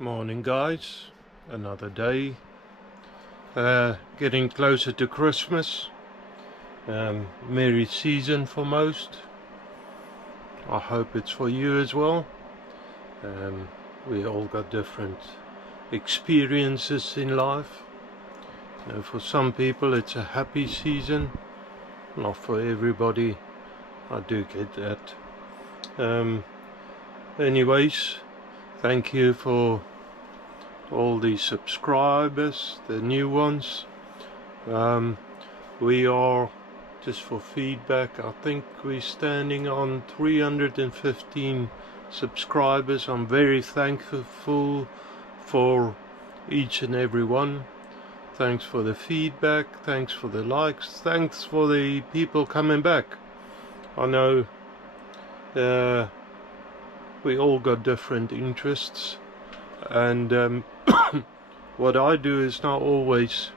Morning guys, another day, getting closer to Christmas. Merry season for most. I hope it's for you as well. We all got different experiences in life. For some people it's a happy season, not for everybody. I do get that. Anyways, thank you for all the subscribers, the new ones. We are, just for feedback, I think we're standing on 315 subscribers. I'm very thankful for each and every one. Thanks for the feedback, thanks for the likes, thanks for the people coming back. I know we all got different interests, and what I do is not always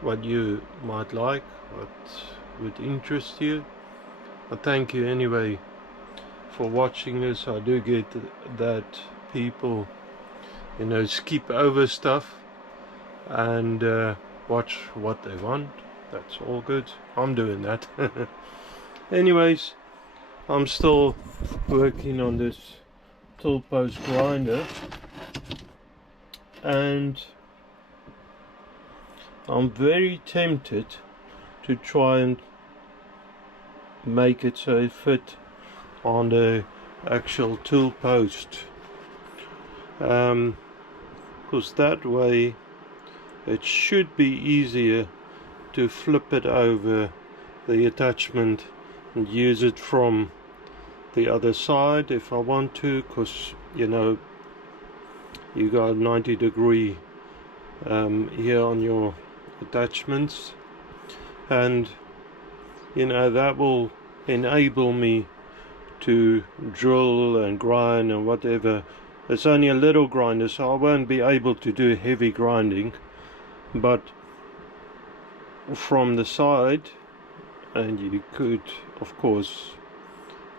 what you might like, what would interest you. But thank you anyway for watching this. I do get that people, skip over stuff and watch what they want. That's all good. I'm doing that. Anyways, I'm still working on this tool post grinder, and I'm very tempted to try and make it so it fit on the actual tool post, because that way it should be easier to flip it over the attachment and use it from the other side if I want to, because you got 90-degree here on your attachments, and that will enable me to drill and grind and whatever. It's only a little grinder, so I won't be able to do heavy grinding, but from the side, and you could of course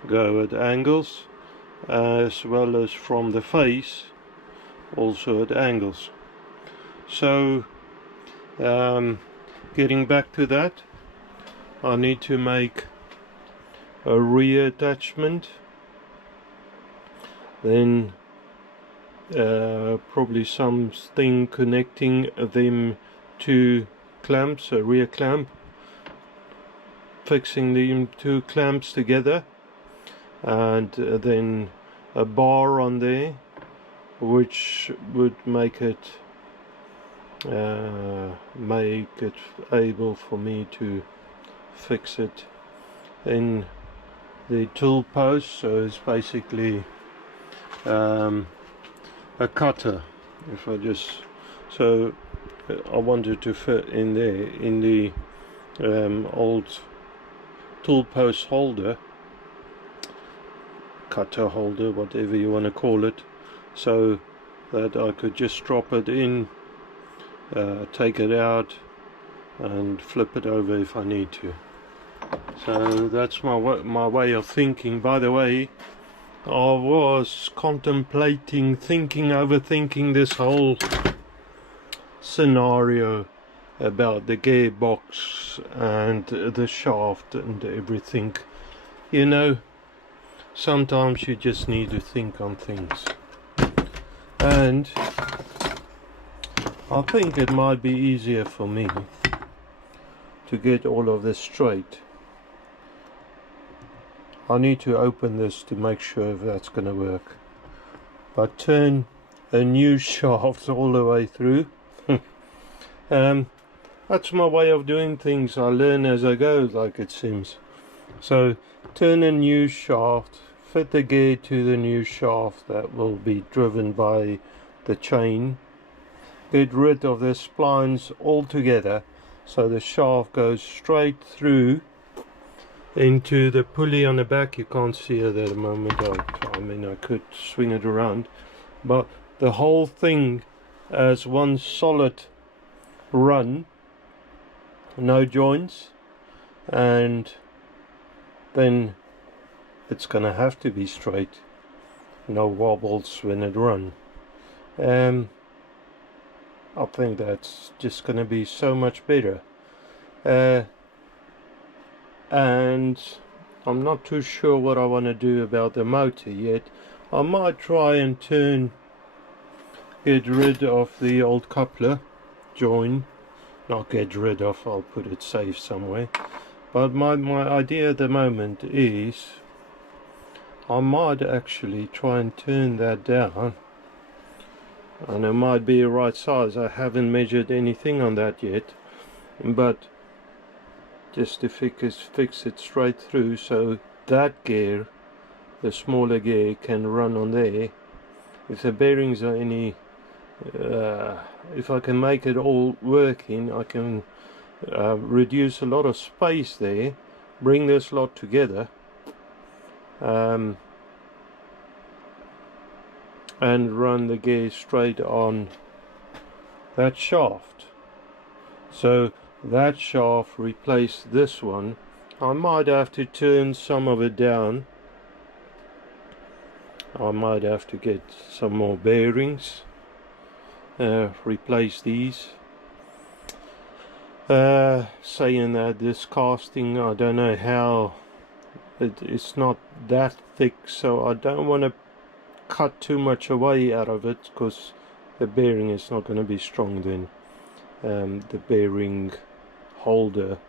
go at angles, as well as from the face also at angles. So getting back to that, I need to make a rear attachment, then probably something connecting them to clamps, a rear clamp, fixing the two clamps together, and then a bar on there which would make it able for me to fix it in the tool post. So it's basically a cutter. If I just, so I wanted to fit in there in the old tool post holder, cutter holder, whatever you want to call it, so that I could just drop it in, take it out and flip it over if I need to. So that's my way of thinking. By the way, I was overthinking this whole scenario about the gearbox and the shaft and everything. Sometimes you just need to think on things, and I think it might be easier for me to get all of this straight. I need to open this to make sure if that's going to work, but turn a new shaft all the way through. That's my way of doing things. I learn as I go, like it seems. So turn a new shaft, fit the gear to the new shaft that will be driven by the chain, get rid of the splines altogether so the shaft goes straight through into the pulley on the back. You can't see it at the moment. I mean, I could swing it around, but the whole thing as one solid run, no joints, and then it's gonna have to be straight no wobbles when it runs. I think that's just going to be so much better. And I'm not too sure what I want to do about the motor yet. I might try and get rid of the old coupler join. Not get rid of, I'll put it safe somewhere. But my idea at the moment is I might actually try and turn that down, and it might be the right size. I haven't measured anything on that yet, but just to fix it straight through, so that gear, the smaller gear, can run on there. If the bearings are any if I can make it all working, I can reduce a lot of space there, bring this lot together, and run the gear straight on that shaft. So that shaft replace this one. I might have to turn some of it down. I might have to get some more bearings, replace these. Saying that this casting, I don't know how, it's not that thick, so I don't want to cut too much away out of it, because the bearing is not going to be strong then. The bearing holder,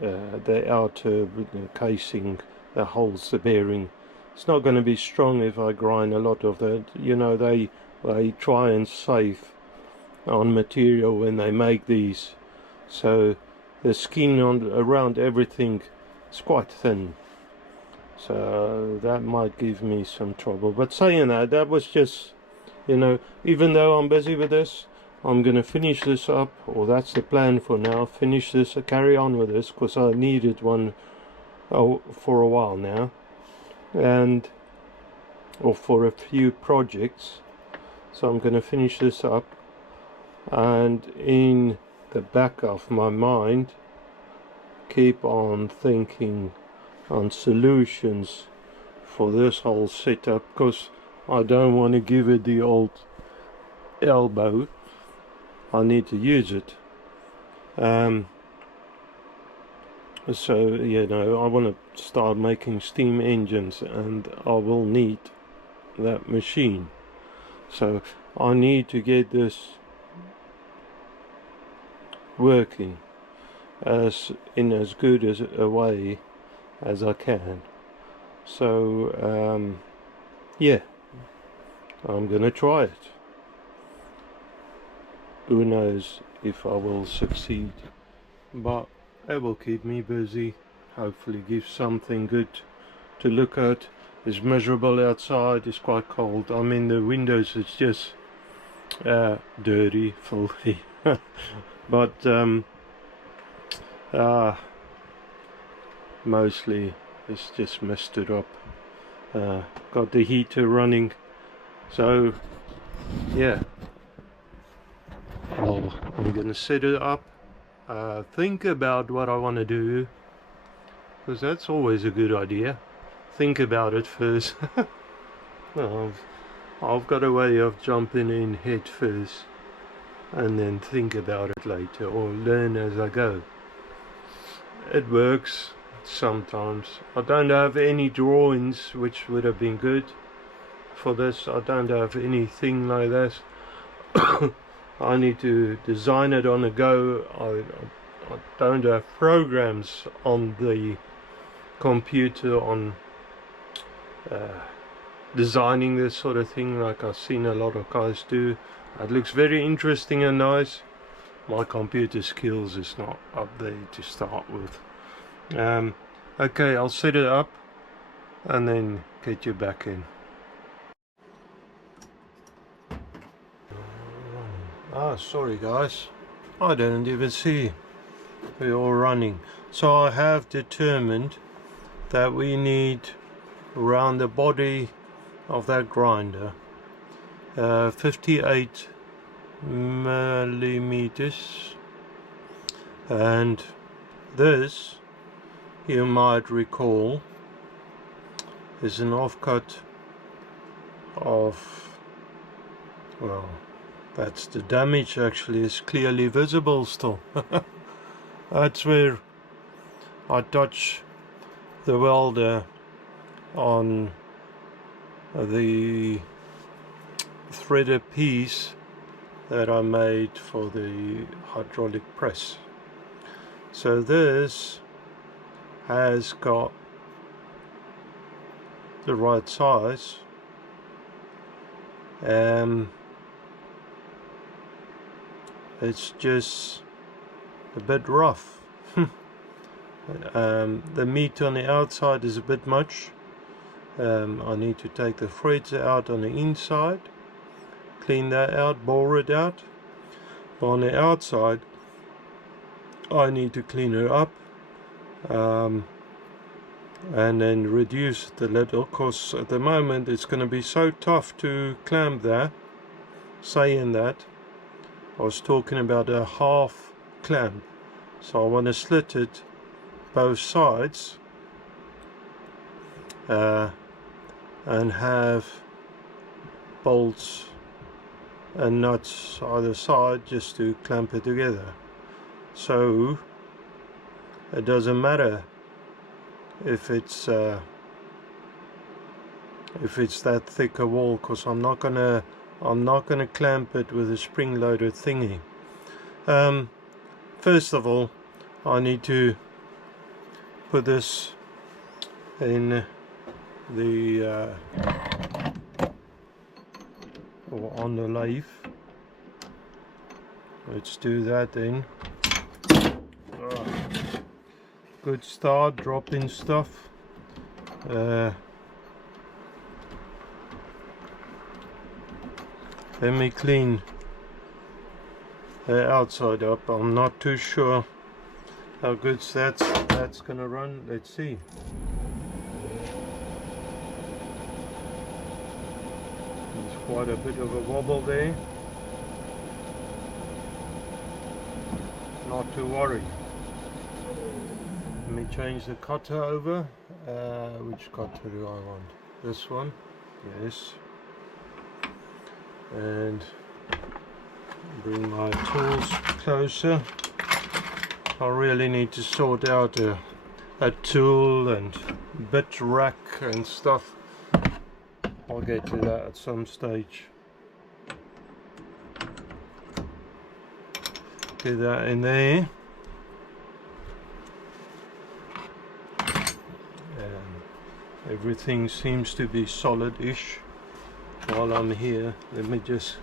the outer casing that holds the bearing, it's not going to be strong if I grind a lot of that. You know, they try and save on material when they make these, so the skin around everything is quite thin, so that might give me some trouble. But saying that, that was just, you know, even though I'm busy with this, I'm going to finish this up, or that's the plan for now. Finish this, carry on with this, because I needed one for a while now, or for a few projects. So I'm going to finish this up, and in the back of my mind keep on thinking on solutions for this whole setup, because I don't want to give it the old elbow. I need to use it. So, you know, I want to start making steam engines, and I will need that machine. So I need to get this working as good as a way as I can. So yeah, I'm gonna try it. Who knows if I will succeed, but it will keep me busy. Hopefully give something good to look at. It's miserable outside, it's quite cold. I mean, the windows is just dirty, filthy. But mostly it's just misted up. Got the heater running, so yeah. Well, I'm gonna set it up, think about what I want to do, because that's always a good idea. Think about it first. Well, I've got a way of jumping in head first and then think about it later, or learn as I go. It works sometimes. I don't have any drawings, which would have been good for this. I don't have anything like that. I need to design it on the go. I don't have programs on the computer on designing this sort of thing like I've seen a lot of guys do. It looks very interesting and nice. My computer skills is not up there to start with. Okay, I'll set it up and then get you back in. Ah, sorry guys, I didn't even see we're all running. So I have determined that we need around the body of that grinder 58 millimeters, and this, you might recall, is an offcut of, well, that's the damage actually is clearly visible still. That's where I touch the welder on the threaded piece that I made for the hydraulic press. So this has got the right size. It's just a bit rough. The meat on the outside is a bit much. I need to take the threads out on the inside, clean that out, bore it out. On the outside I need to clean it up, and then reduce it a little, because at the moment it's going to be so tough to clamp there. Saying that, I was talking about a half clamp, so I want to slit it both sides and have bolts and nuts either side just to clamp it together. So it doesn't matter if it's that thick a wall, because I'm not gonna clamp it with a spring-loaded thingy. First of all, I need to put this in the or on the lathe. Let's do that then. Good start, dropping stuff. Let me clean the outside up. I'm not too sure how good that's gonna run. Let's see. There's quite a bit of a wobble there. Not to worry. Let me change the cutter over. Which cutter do I want? This one? Yes. And bring my tools closer. I really need to sort out a tool and bit rack and stuff. I'll get to that at some stage. Get that in there. Everything seems to be solid-ish. While I'm here, let me just,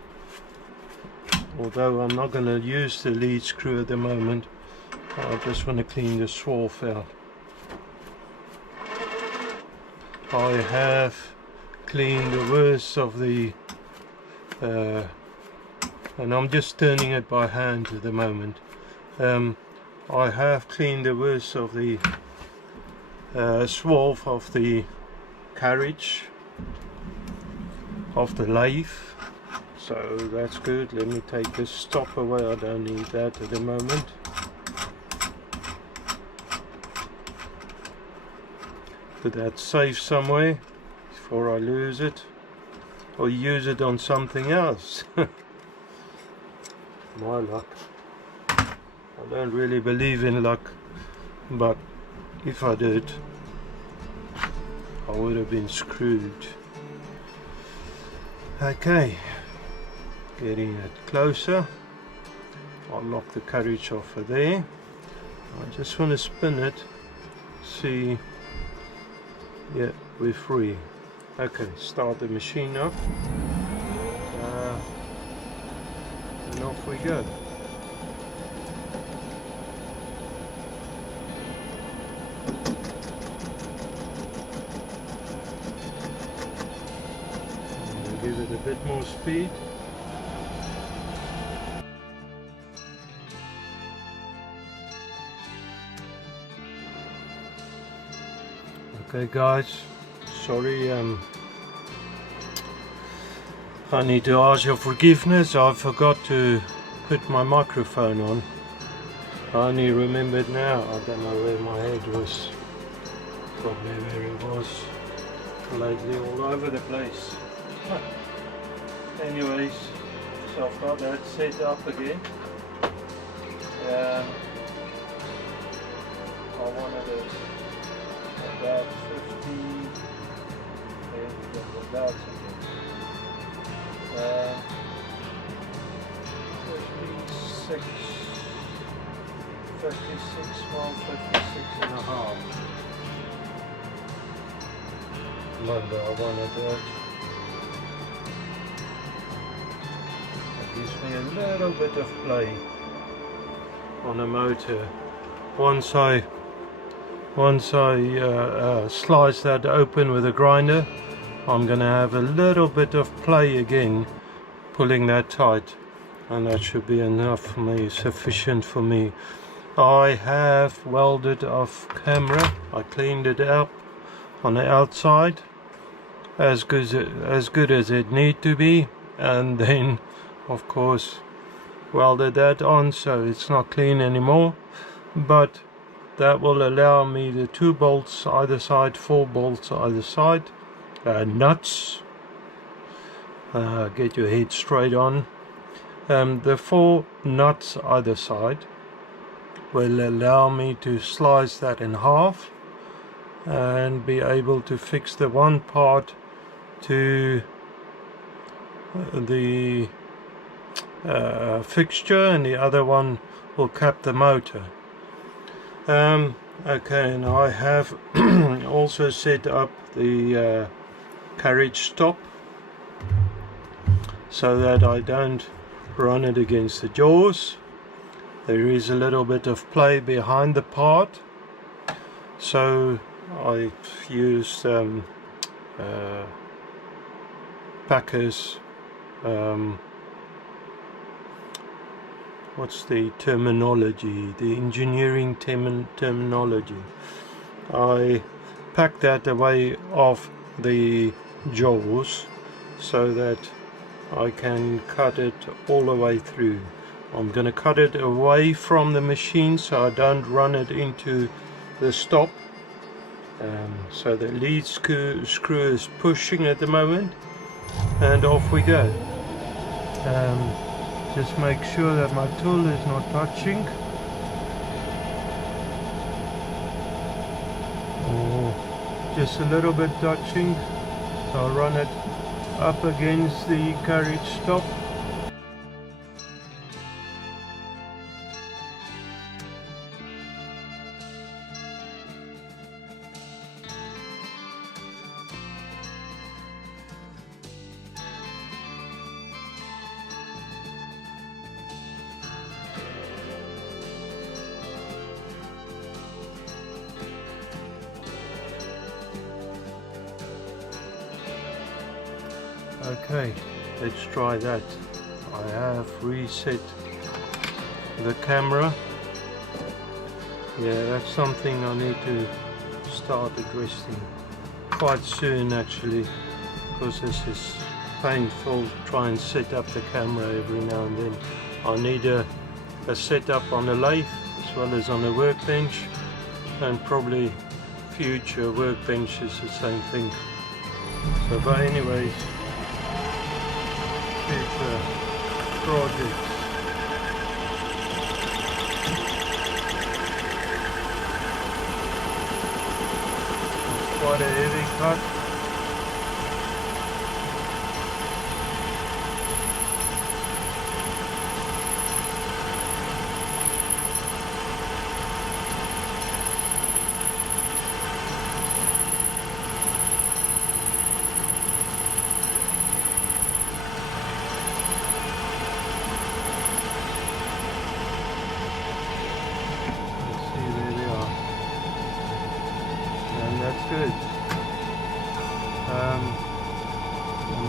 although I'm not going to use the lead screw at the moment, I just want to clean the swarf out. I have cleaned the worst of the and I'm just turning it by hand at the moment. I have cleaned the worst of the swarf of the carriage of the lathe, so that's good. Let me take this stop away, I don't need that at the moment. Put that safe somewhere before I lose it or use it on something else. My luck. I don't really believe in luck, but if I did, I would have been screwed. Okay, getting it closer. I'll lock the carriage off of there. I just want to spin it, see. Yeah, we're free. Okay, start the machine up, and off we go. Give it a bit more speed. Okay guys, sorry, I need to ask your forgiveness. I forgot to put my microphone on. I only remembered now. I don't know where my head was. Probably where it was. Lately all over the place. Anyways, so I've got that set up again. I wanted it about 50, and the belts again. 56, 56 and a half. Remember, I wanted that. It gives me a little bit of play on the motor. Once I slice that open with a grinder, I'm going to have a little bit of play again pulling that tight, and that should be enough for me, sufficient for me. I have welded off camera. I cleaned it up on the outside as good as it need to be, and then of course welded that on so it's not clean anymore, but that will allow me the 2 bolts either side, 4 bolts either side, nuts, get your head straight on. The 4 nuts either side will allow me to slice that in half and be able to fix the one part to the fixture, and the other one will cap the motor. Okay, and I have also set up the carriage stop so that I don't run it against the jaws. There is a little bit of play behind the part, so I've used Packers, what's the terminology, the engineering terminology. I pack that away off the jaws so that I can cut it all the way through. I'm going to cut it away from the machine so I don't run it into the stop. So the lead screw is pushing at the moment, and off we go. Just make sure that my tool is not touching, or just a little bit touching. So I'll run it up against the carriage stop. Okay, let's try that. I have reset the camera. Yeah, that's something I need to start addressing quite soon actually, because this is painful to try and set up the camera every now and then. I need a setup on the lathe as well as on the workbench, and probably future workbenches the same thing. So but anyways, future projects. It's quite a heavy cut. Good. I'm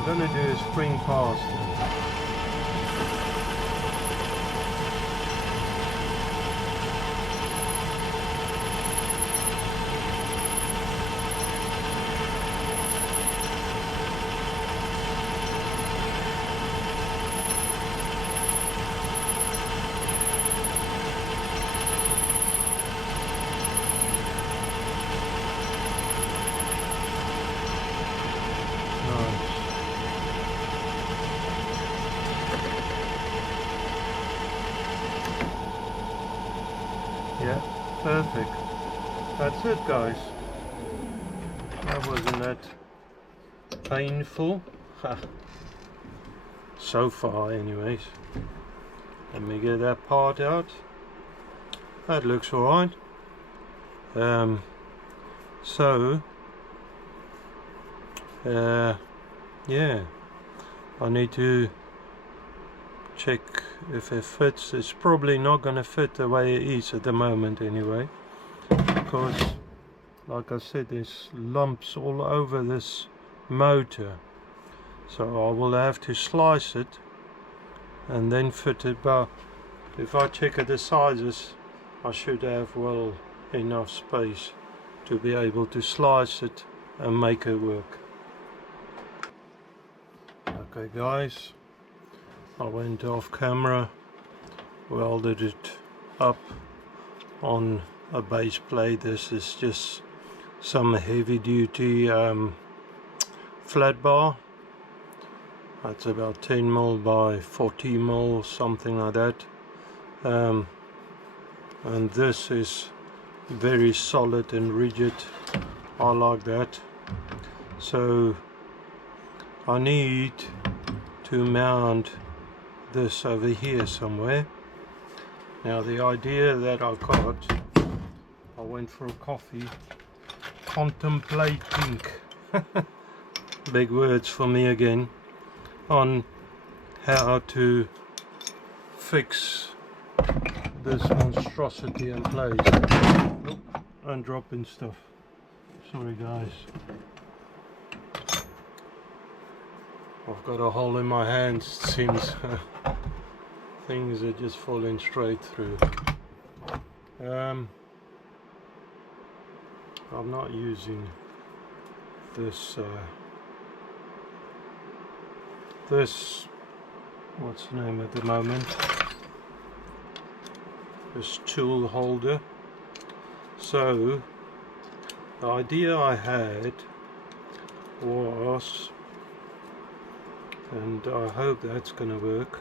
going to do a spring pass. perfect. That's it, guys. That wasn't that painful. So far anyways. Let me get that part out. That looks alright. Yeah, I need to check if it fits. It's probably not going to fit the way it is at the moment anyway, because like I said, there's lumps all over this motor, so I will have to slice it and then fit it. But if I check at the sizes, I should have well enough space to be able to slice it and make it work. Okay guys, I went off camera, welded it up on a base plate. This is just some heavy duty flat bar. That's about 10mm by 40mm, something like that. And this is very solid and rigid. I like that. So I need to mount this over here somewhere. Now the idea that I got, I went for a coffee, contemplating, big words for me again, on how to fix this monstrosity in place. Oh, I'm dropping stuff. Sorry guys. I've got a hole in my hands, it seems. Things are just falling straight through. I'm not using this what's the name at the moment, this tool holder. So the idea I had was, and I hope that's going to work,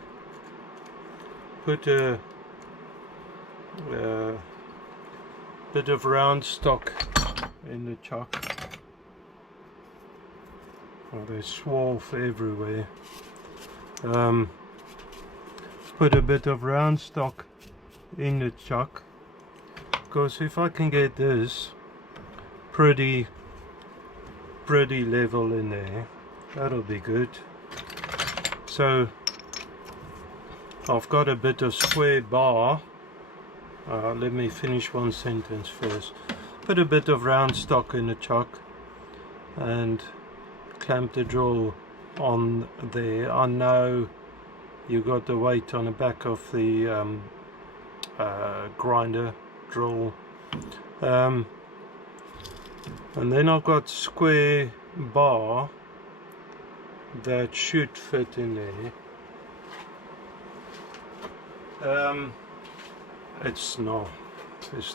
put a bit of round stock in the chuck. Oh, there's swarf everywhere. Put a bit of round stock in the chuck, because if I can get this pretty level in there, that'll be good. So I've got a bit of square bar. Let me finish one sentence first. Put a bit of round stock in the chuck and clamp the drill on there. I know you got the weight on the back of the grinder drill, and then I've got square bar that should fit in there. It's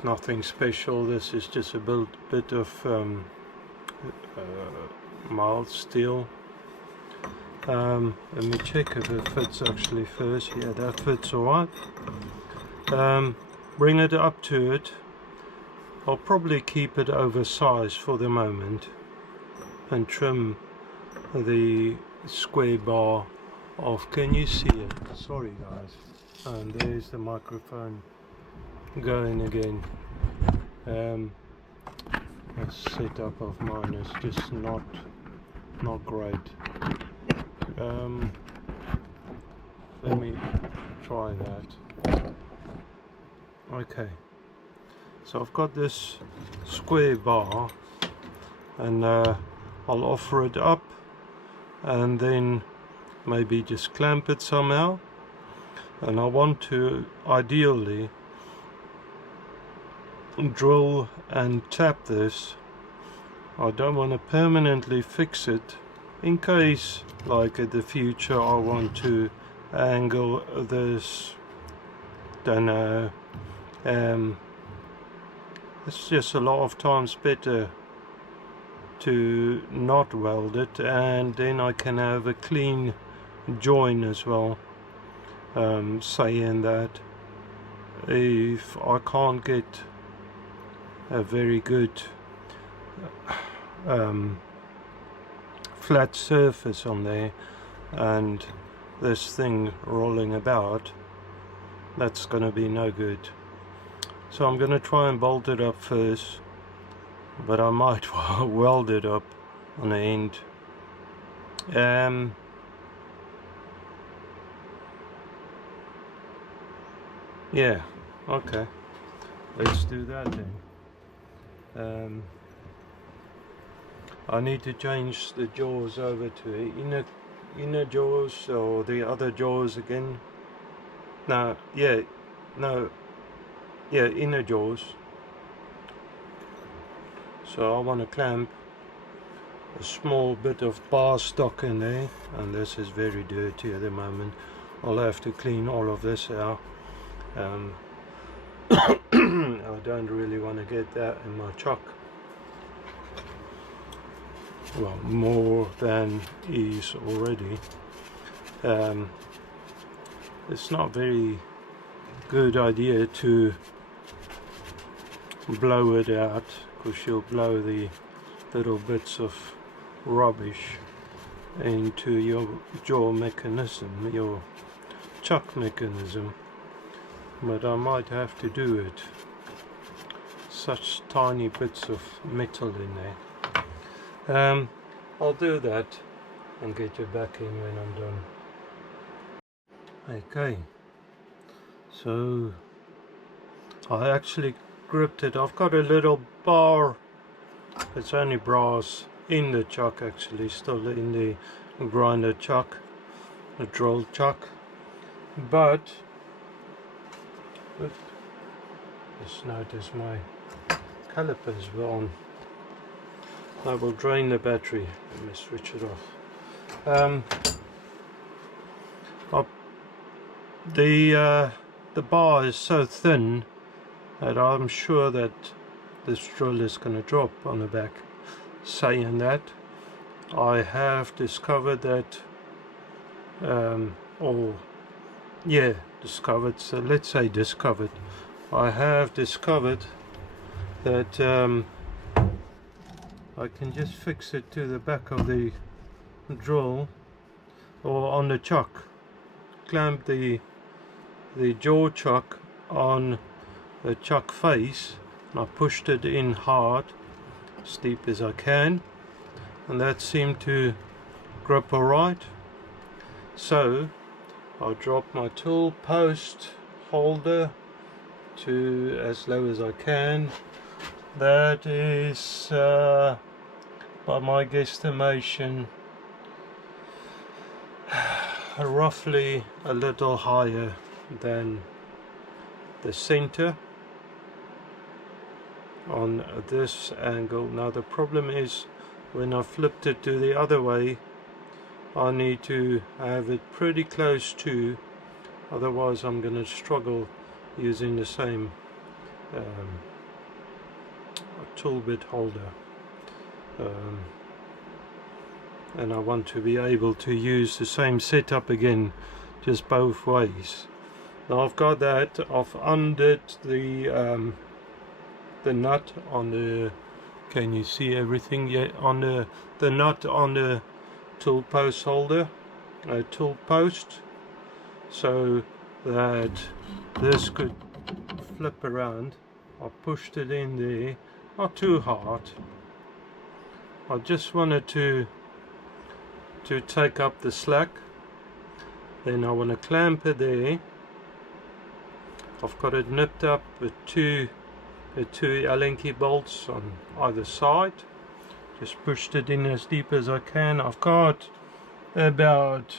nothing special. This is just a bit of mild steel. Let me check if it fits actually first. Yeah, that fits alright. Bring it up to it. I'll probably keep it oversized for the moment and trim the square bar off. Can you see it? Sorry guys. And there's the microphone going again. The setup of mine is just not great. Let me try that. Okay, so I've got this square bar, and I'll offer it up and then maybe just clamp it somehow. And I want to ideally drill and tap this. I don't want to permanently fix it, in case like in the future I want to angle this, don't know. It's just a lot of times better to not weld it, and then I can have a clean join as well. Saying that if I can't get a very good flat surface on there, and this thing rolling about, that's going to be no good. So I'm going to try and bolt it up first, but I might weld it up on the end. Yeah, okay, let's do that then. I need to change the jaws over to inner jaws, or the other jaws again. No, yeah, inner jaws. So I want to clamp a small bit of bar stock in there, and this is very dirty at the moment. I'll have to clean all of this out. I don't really want to get that in my chuck. Well, more than is already. It's not very good idea to blow it out, because you'll blow the little bits of rubbish into your jaw mechanism, your chuck mechanism. But I might have to do it. Such tiny bits of metal in there. I'll do that and get you back in when I'm done. Okay, so I actually gripped it. I've got a little bar, it's only brass, in the chuck, actually still in the grinder chuck, the drill chuck, but just notice my calipers were on. I will drain the battery. Let me switch it off. The bar is so thin that I'm sure that this drill is going to drop on the back. Saying that, I have discovered that, discovered, so let's say discovered, I have discovered that I can just fix it to the back of the drill, or on the chuck, clamp the jaw chuck on the chuck face, and I pushed it in hard, as deep as I can, and that seemed to grip alright. So I'll drop my tool post holder to as low as I can. That is by my guesstimation roughly a little higher than the center on this angle. Now the problem is, when I flipped it to the other way, I need to have it pretty close to, otherwise I'm going to struggle using the same tool bit holder, and I want to be able to use the same setup again, just both ways. Now I've got that. I've undid the nut on the, can you see everything? Yeah, on the nut on the tool post holder, tool post, so that this could flip around. I pushed it in there, not too hard. I just wanted to take up the slack. Then I want to clamp it there. I've got it nipped up with two Allen key bolts on either side. Just pushed it in as deep as I can. I've got about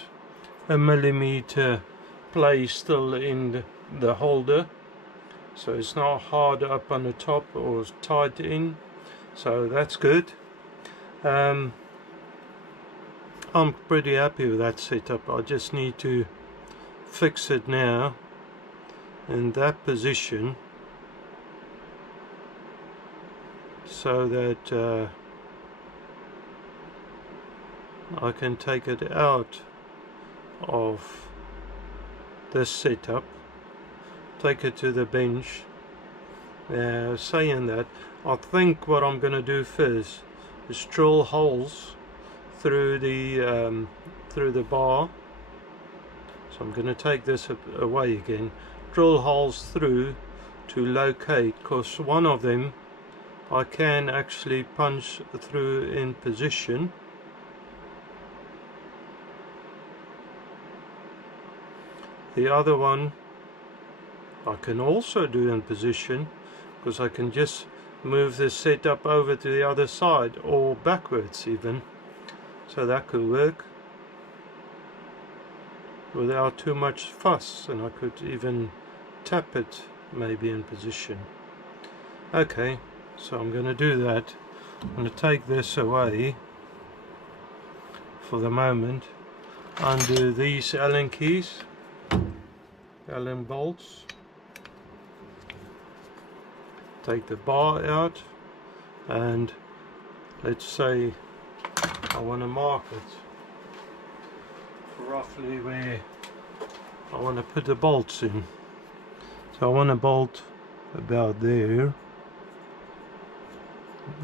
a millimeter play still in the holder, so it's not hard up on the top or tight in, so that's good. I'm pretty happy with that setup. I just need to fix it now in that position, so that I can take it out of this setup, take it to the bench. Saying that, I think what I'm going to do first is drill holes through the bar. So I'm going to take this away again, drill holes through to locate, because one of them I can actually punch through in position. The other one I can also do in position, because I can just move the setup over to the other side or backwards even, so that could work without too much fuss, and I could even tap it maybe in position. Okay, so I'm going to do that. I'm going to take this away for the moment, undo these Allen keys, Allen bolts, take the bar out, and let's say I want to mark it roughly where I want to put the bolts in. So I want a bolt about there.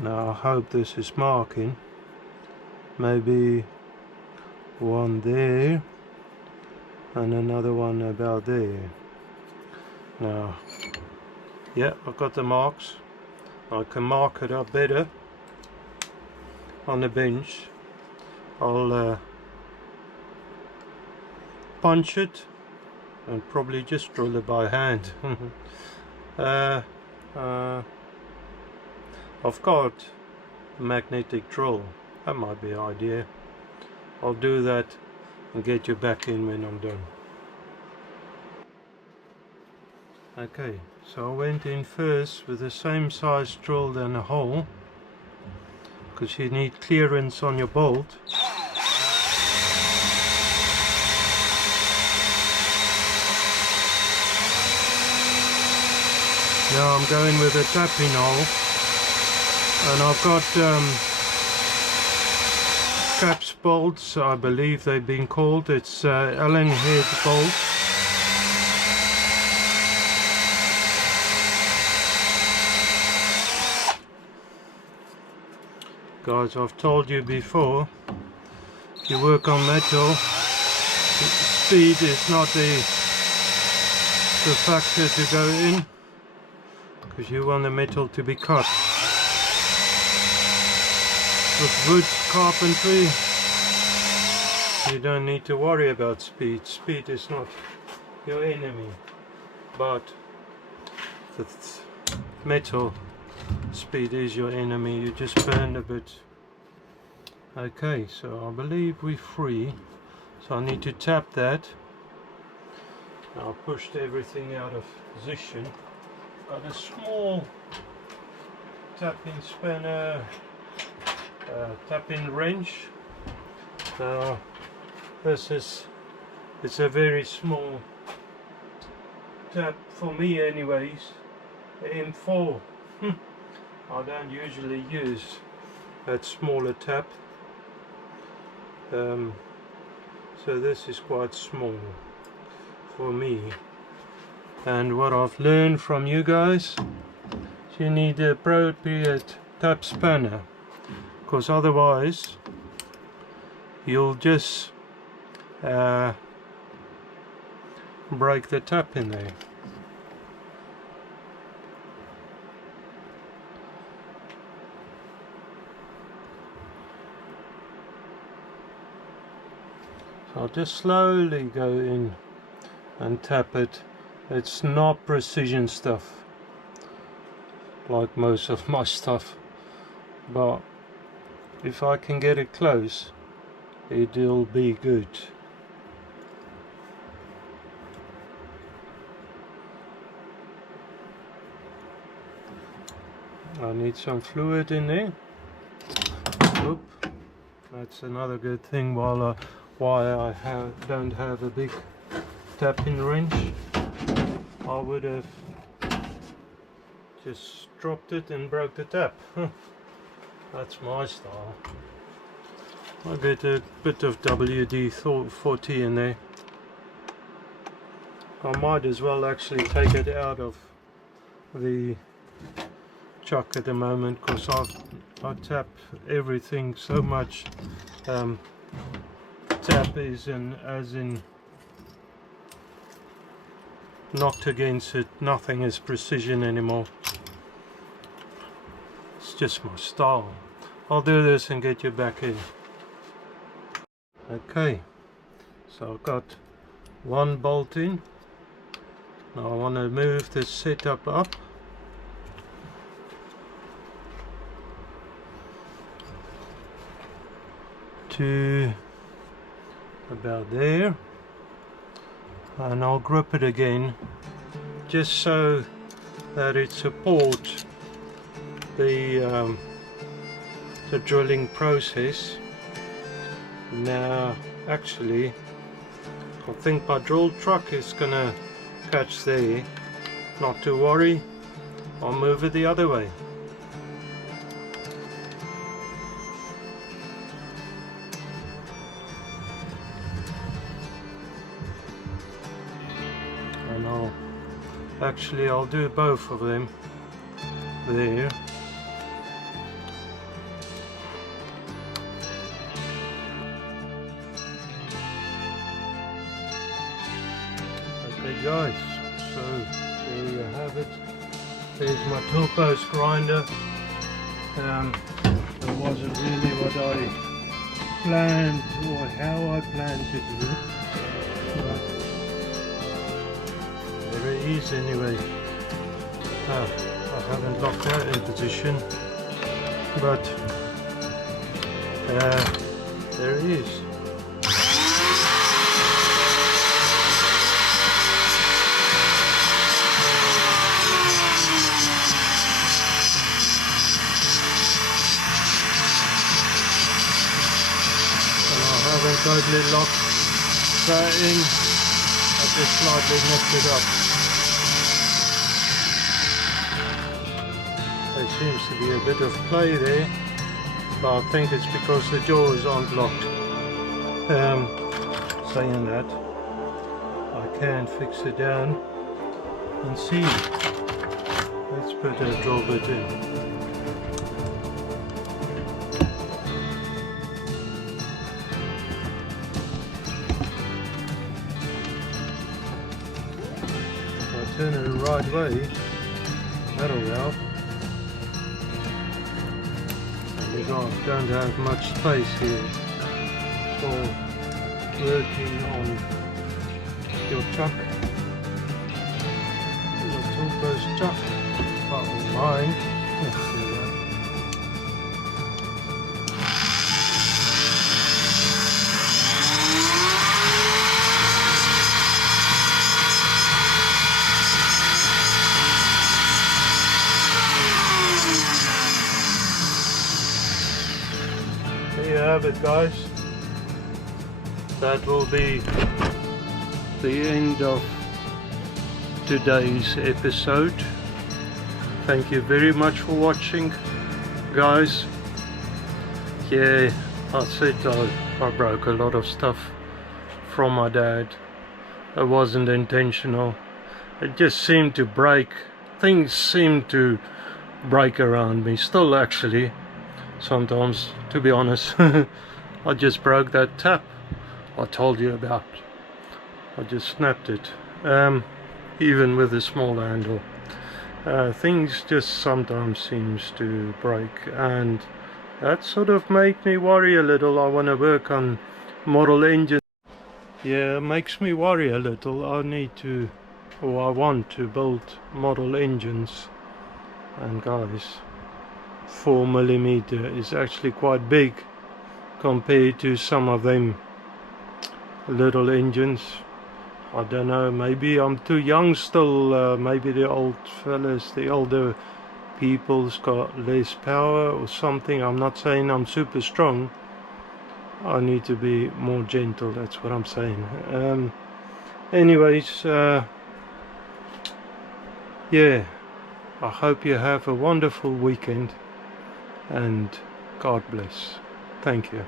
Now I hope this is marking. Maybe one there and another one about there. Now, yeah, I've got the marks. I can mark it up better on the bench. I'll punch it and probably just drill it by hand. I've got a magnetic drill, that might be an idea. I'll do that and get you back in when I'm done. Okay, so I went in first with the same size drill and a hole, because you need clearance on your bolt. Now I'm going with a tapping hole, and I've got caps bolts, I believe they've been called. It's Allen head bolts. Guys, I've told you before, if you work on metal, speed is not the factor to go in, because you want the metal to be cut. With wood carpentry, you don't need to worry about speed. Speed is not your enemy, but the metal, speed is your enemy. You just burn a bit. Okay, so I believe we're free, so I need to tap that. Now I pushed everything out of position. Got a small tapping spanner, tapping wrench. Now it's a very small tap for me anyways, M4. I don't usually use that smaller tap, so this is quite small for me. And what I've learned from you guys, you need the appropriate tap spanner, because otherwise you'll just break the tap in there. So I'll just slowly go in and tap it. It's not precision stuff like most of my stuff, but if I can get it close, it'll be good. I need some fluid in there. Oop. That's another good thing why I don't have a big tapping wrench. I would have just dropped it and broke the tap. That's my style. I'll get a bit of WD-40 in there. I might as well actually take it out of the chuck at the moment because I tap everything so much. Tap is as in knocked against it, nothing is precision anymore. It's just my style. I'll do this and get you back in. Okay, so I've got one bolt in. Now I want to move this setup up. To about there. And I'll grip it again just so that it supports the drilling process. Now actually I think my drill truck is gonna catch there. Not to worry, I'll move it the other way. And I'll do both of them there. Okay guys, so there you have it. There's my tool post grinder. It wasn't really what I planned or how I planned to do it, but there it is anyway. I haven't locked that in position, but there it is. Totally locked that in. I just slightly knocked it up. There seems to be a bit of play there, but I think it's because the jaws aren't locked. Saying that, I can fix it down and see. Let's put a drill bit in. Turn it the right way, that'll help. And we don't have much space here for working on your truck, your tool post truck, but on mine. There you have it guys, that will be the end of today's episode. Thank you very much for watching guys. Yeah, I said I broke a lot of stuff from my dad. It wasn't intentional, it just seemed to break. Things seem to break around me still actually. Sometimes, to be honest. I just broke that tap I told you about. I just snapped it, even with a small handle. Things just sometimes seems to break, and that sort of made me worry a little. I want to work on model engines. Yeah, it makes me worry a little. I want to build model engines, and guys, 4mm is actually quite big compared to some of them little engines. I don't know, maybe I'm too young still. Maybe the old fellas, the older people's got less power or something. I'm not saying I'm super strong. I need to be more gentle, that's what I'm saying. Anyways, yeah, I hope you have a wonderful weekend, and God bless. Thank you.